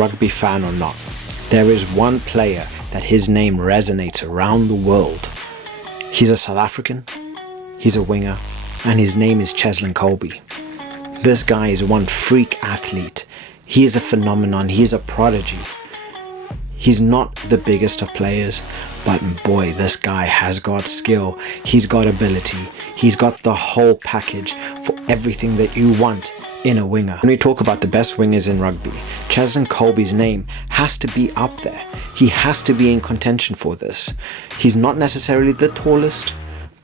rugby fan or not, there is one player that his name resonates around the world. He's a South African, he's a winger, and his name is Cheslin Kolbe. This guy is one freak athlete. He is a phenomenon, he is a prodigy. He's not the biggest of players, but boy, this guy has got skill, he's got ability, he's got the whole package for everything that you want in a winger. When we talk about the best wingers in rugby, Cheslin Kolbe's name has to be up there. He has to be in contention for this. He's not necessarily the tallest,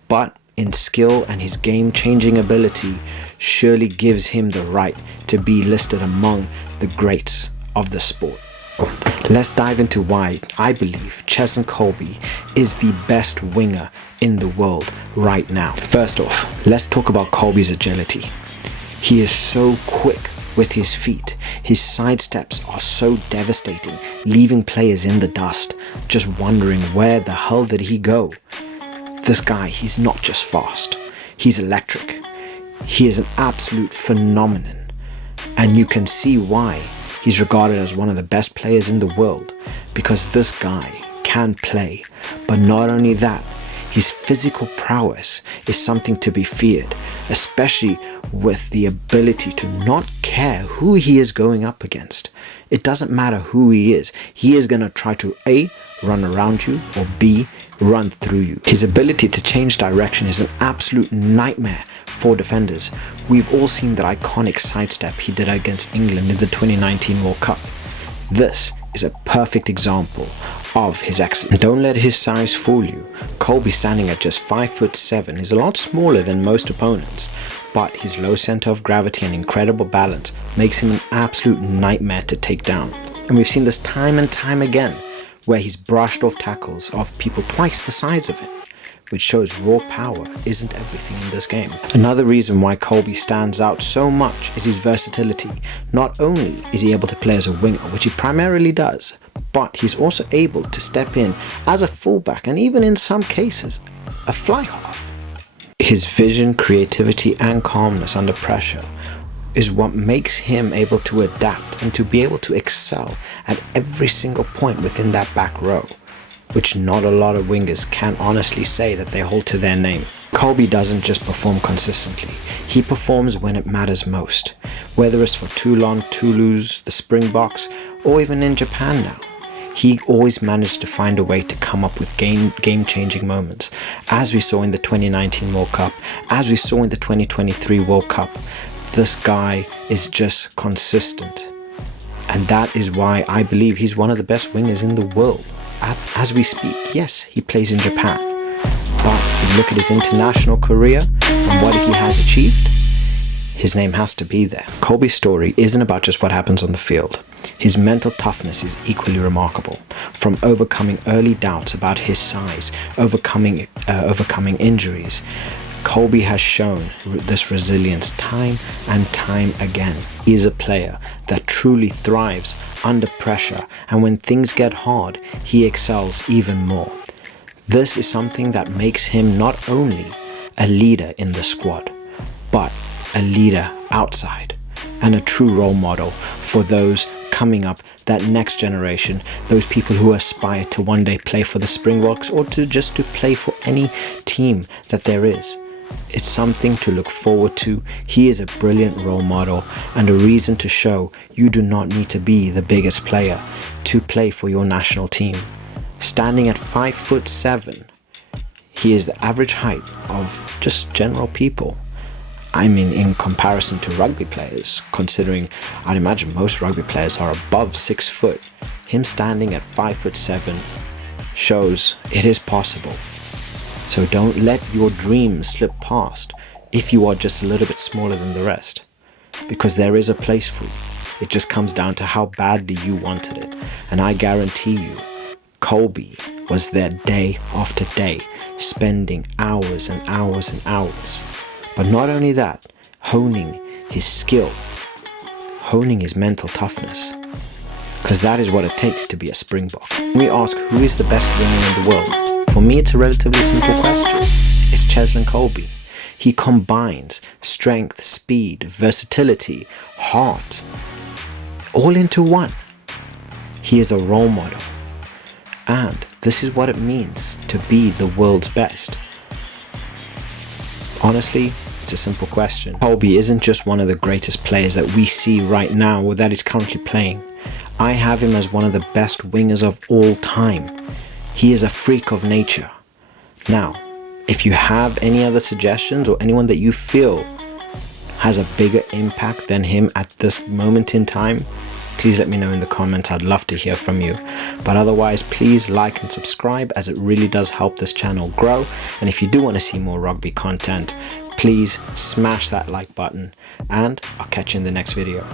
but in skill and his game-changing ability surely gives him the right to be listed among the greats of the sport. Let's dive into why I believe Cheslin Kolbe is the best winger in the world right now. First off, let's talk about Kolbe's agility. He is so quick with his feet. His sidesteps are so devastating, leaving players in the dust, just wondering where the hell did he go. This guy, he's not just fast, he's electric. He is an absolute phenomenon, and you can see why he's regarded as one of the best players in the world, because this guy can play. But not only that, his physical prowess is something to be feared, especially with the ability to not care who he is going up against. It doesn't matter who he is going to try to A, run around you, or B, run through you. His ability to change direction is an absolute nightmare for defenders. We've all seen that iconic sidestep he did against England in the 2019 World Cup. This is a perfect example of his excellence. Don't let his size fool you. Kolbe, standing at just 5'7", is a lot smaller than most opponents, but his low center of gravity and incredible balance makes him an absolute nightmare to take down. And we've seen this time and time again, where he's brushed off tackles of people twice the size of him, which shows raw power isn't everything in this game. Another reason why Kolbe stands out so much is his versatility. Not only is he able to play as a winger, which he primarily does, but he's also able to step in as a fullback and even in some cases, a fly half. His vision, creativity and calmness under pressure is what makes him able to adapt and to be able to excel at every single point within that back row, which not a lot of wingers can honestly say that they hold to their name. Kolbe doesn't just perform consistently, he performs when it matters most, whether it's for Toulon, Toulouse, the Springboks, or even in Japan now. He always managed to find a way to come up with game-changing moments, as we saw in the 2019 World Cup, as we saw in the 2023 World Cup. This guy is just consistent, and that is why I believe he's one of the best wingers in the world. As we speak, yes, he plays in Japan, but if you look at his international career and what he has achieved, his name has to be there. Kolbe's story isn't about just what happens on the field. His mental toughness is equally remarkable, from overcoming early doubts about his size, overcoming injuries. Kolbe has shown this resilience time and time again. He is a player that truly thrives under pressure, and when things get hard, he excels even more. This is something that makes him not only a leader in the squad, but a leader outside, and a true role model for those coming up, that next generation, those people who aspire to one day play for the Springboks or to play for any team that there is. It's something to look forward to. He is a brilliant role model and a reason to show you do not need to be the biggest player to play for your national team. Standing at 5'7", he is the average height of just general people. I mean, in comparison to rugby players, considering I'd imagine most rugby players are above 6 foot, him standing at 5'7" shows it is possible. So don't let your dreams slip past if you are just a little bit smaller than the rest, because there is a place for you. It just comes down to how badly you wanted it. And I guarantee you, Kolbe was there day after day, spending hours and hours and hours. But not only that, honing his skill, honing his mental toughness, because that is what it takes to be a Springbok. When we ask who is the best winger in the world, for me it's a relatively simple question. It's Cheslin Kolbe. He combines strength, speed, versatility, heart, all into one. He is a role model. And this is what it means to be the world's best. Honestly, it's a simple question. Kolbe isn't just one of the greatest players that we see right now or that is currently playing. I have him as one of the best wingers of all time. He is a freak of nature. Now, if you have any other suggestions or anyone that you feel has a bigger impact than him at this moment in time, please let me know in the comments. I'd love to hear from you. But otherwise, please like and subscribe, as it really does help this channel grow. And if you do want to see more rugby content, please smash that like button, and I'll catch you in the next video.